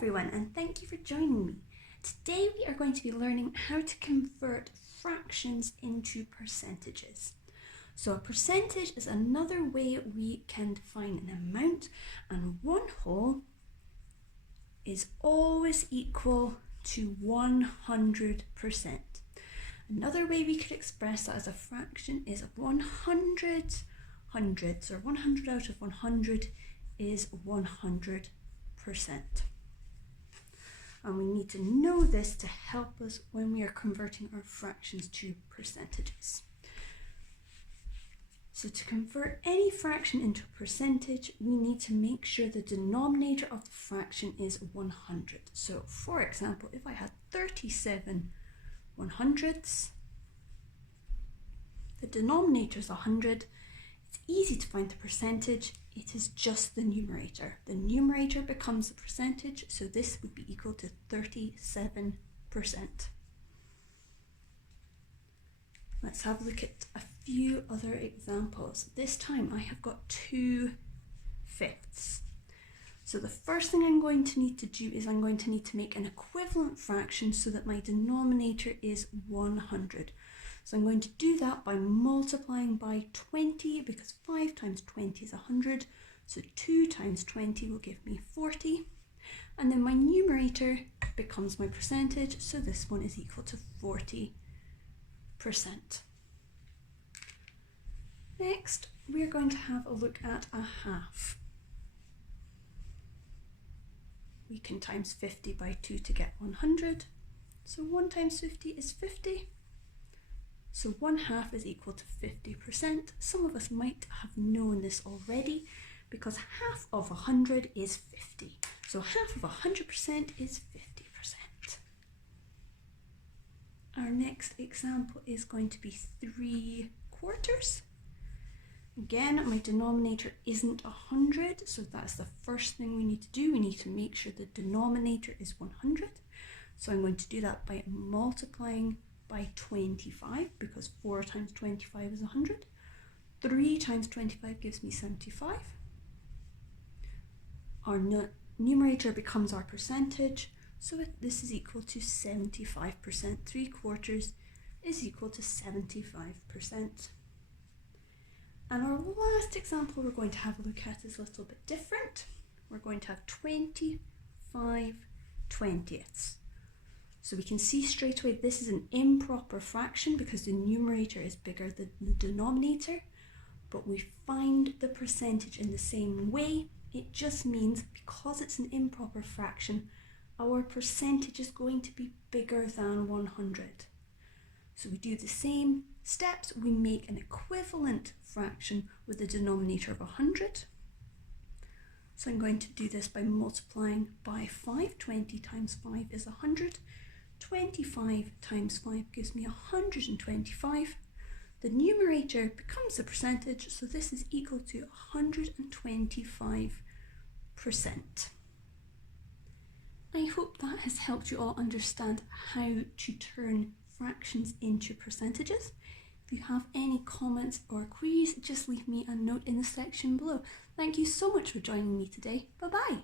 everyone, and thank you for joining me. Today we are going to be learning how to convert fractions into percentages. So a percentage is another way we can define an amount, and 1 is always equal to 100%. Another way we could express that as a fraction is 100 hundredths, or 100 out of 100 is 100%. And we need to know this to help us when we are converting our fractions to percentages. So to convert any fraction into a percentage, we need to make sure the denominator of the fraction is 100. So for example, if I had 37 100ths, the denominator is 100. It's easy to find the percentage. It is just the numerator. The numerator becomes the percentage, so this would be equal to 37%. Let's have a look at a few other examples. This time I have got 2/5. So the first thing I'm going to need to do is I'm going to need to make an equivalent fraction so that my denominator is 100. So I'm going to do that by multiplying by 20, because 5 times 20 is 100. So 2 times 20 will give me 40. And then my numerator becomes my percentage, so this one is equal to 40%. Next, we're going to have a look at a half. We can times 50 by 2 to get 100. So 1 times 50 is 50. So 1/2 is equal to 50%. Some of us might have known this already because half of 100 is 50. So half of 100% is 50%. Our next example is going to be 3/4. Again, my denominator isn't 100, so that's the first thing we need to do. We need to make sure the denominator is 100. So I'm going to do that by multiplying by 25, because 4 times 25 is 100. 3 times 25 gives me 75. Our numerator becomes our percentage, so this is equal to 75%. 3/4 is equal to 75%. And our last example we're going to have a look at is a little bit different. We're going to have 25 20ths. So we can see straight away this is an improper fraction because the numerator is bigger than the denominator, but we find the percentage in the same way. It just means because it's an improper fraction, our percentage is going to be bigger than 100. So we do the same steps. We make an equivalent fraction with a denominator of 100. So I'm going to do this by multiplying by 5. 20 times 5 is 100. 25 times 5 gives me 125. The numerator becomes the percentage, so this is equal to 125%. I hope that has helped you all understand how to turn fractions into percentages. If you have any comments or queries, just leave me a note in the section below. Thank you so much for joining me today. Bye bye.